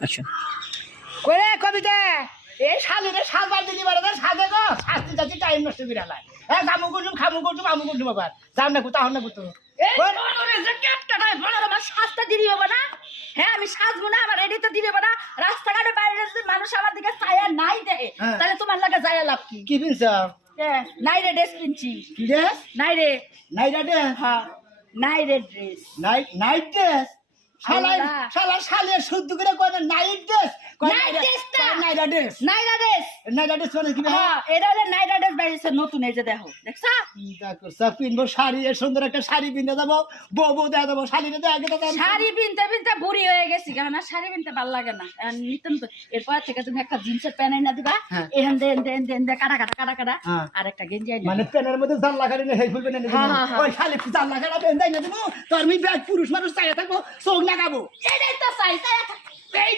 আচ্ছা করে কবিতা এই শালিরে সাজবার দিলি বারে সাজে গো শাস্তি জাতি টাইম নষ্ট করে লাই হ্যাঁ জামু করছুম খামু করছুম আমু করছুম আবার যাও না কোথাও না কোথাও এই বড়রে যে ক্যাপটাটা বড়র আমার সাজটা দিবি হবে না হ্যাঁ আমি সাজবো না আমার রেডি তো দিবি হবে না রাস্তাঘাটে বাইরে যদি মানুষ আমার দিকে ছায়া নাই দেয় হ্যাঁ। তাহলে তোমার লাগা যায় লাভ কি কি পিনছ নাই রে ড্রেস কিনছি কি ড্রেস নাই রে নাইট ড্রেস হ্যাঁ নাই রে ড্রেস নাইট ড্রেস শালাই আল্লাহ। শালা শালির শুদ্ধ করে কয় নাইট ড্রেস Night dress না। নাইট ড্রেস নাইরা ড্রেস নাইট ড্রেস মানে কি হ্যাঁ এটা হলো নাইরা ড্রেস বাইরেছে নতুন এই যে দেখো দেখছা দেখো সব পিনবো শাড়ি এর সুন্দর একটা শাড়ি পিনতে যাবো বউ বউ দেখা যাবো শাড়িটা দেখে তো শাড়ি পিনতে বুড়ি হয়ে গেছি কারণ আর শাড়ি পিনতে ভালো লাগে না নিতাম তো এরপর থেকে তুমি একটা জিন্সের প্যান্ট না দিবা হ্যাঁ। এখান দেন কাটা কাটা হ্যাঁ। আর একটা গেঞ্জি আইনা মানে পেনের মধ্যে জাল লাগালি না হেই ফুলবে না হ্যাঁ, হ্যাঁ, হ্যাঁ। ওই শালি জাল লাগালা পেন দেয় না দেবো তোর আমি ব্যাগ পুরুষ মানুষ চাইয়া থাকবো চোখ লাগাবো এটাই তো চাই এই